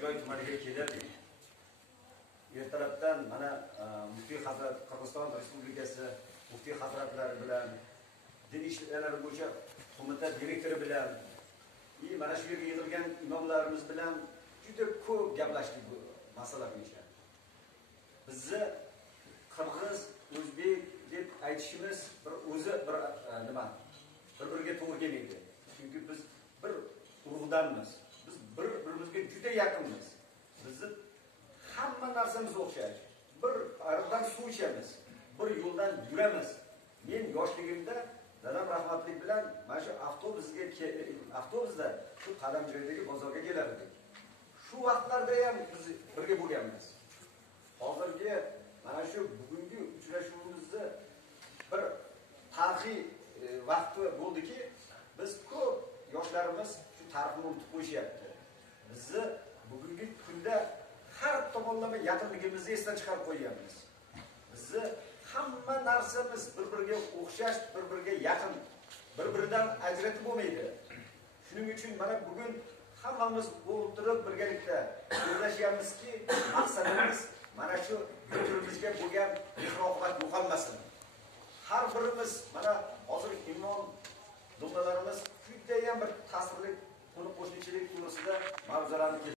joy tumaniga keldik. Ertalabdan mana Muftiy Hazrat Qirg'iziston Respublikasi Muftiy Hazratlari bilan din ishlari bo'yicha qo'mita direktori bilan mana shu yerga yig'ilgan imomlarimiz bilan juda ko'p gaplashdik bu masala bo'yicha. Bizni qirg'iz, o'zbek deb aytishimiz o'zi bir nima? Bir-biriga to'g'ri kelmaydi. Chunki biz bir urug'danmiz. Biz bir-birimizga juda yaqinmiz. Bizni hamma narsamiz o'xshash. Bir ariqdan suv ichamiz, bir yo'ldan yuramiz. Men yoshligimda dadam rahmatlik bilan mana shu avtobusda shu Qadamjoydagi bozorga kelardik. Shu vaqtlarda ham biz birga bo'lganmiz. Hozirgi mana shu bugungi uchrashuvimizni bir tarixiy vaqti bo'ldiki, biz ko'p yoshlarimiz shu tarixni unutib qo'yishyapti. Bizni bugungi kunda har tomonlama yaqinligimizni esdan chiqarib qo'yganmiz. Bizni hamma narsamiz bir-biriga o'xshash, bir-biriga yaqin, bir-biridan ajratib bo'lmaydi. Shuning uchun mana bugun hammamiz o'tirib birgalikda o'ylashyapmizki, maqsadimiz mana shu yurtimizga bo'lgan mehr-oqibat yo'qolmasin. Har birimiz mana hozir imom domlalarimiz juda ham bir ta'sirli qo'ni-qo'shnichilik to'g'risida mavzularni